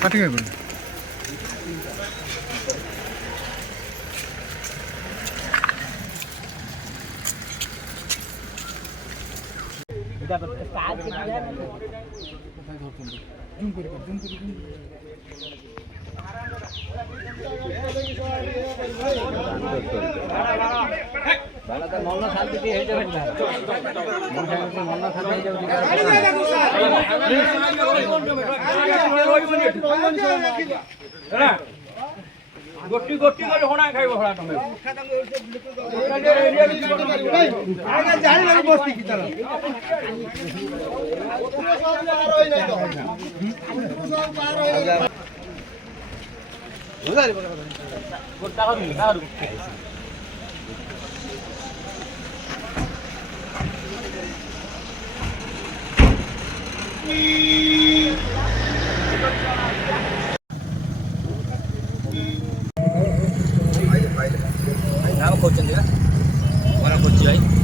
কাটি বের করুন। জুম করে জুম করে মল্লা শান্তি দিয়ে হয়ে যাবে মল্লা শান্তি হয়ে যাবে গোটি গোটি করে হোনা খাইব হোনা তুমি আগে জানি না বস্তি কি তারা বুঝারি গোটা করে কারু नाम खोचन दिया हमारा खोची भाई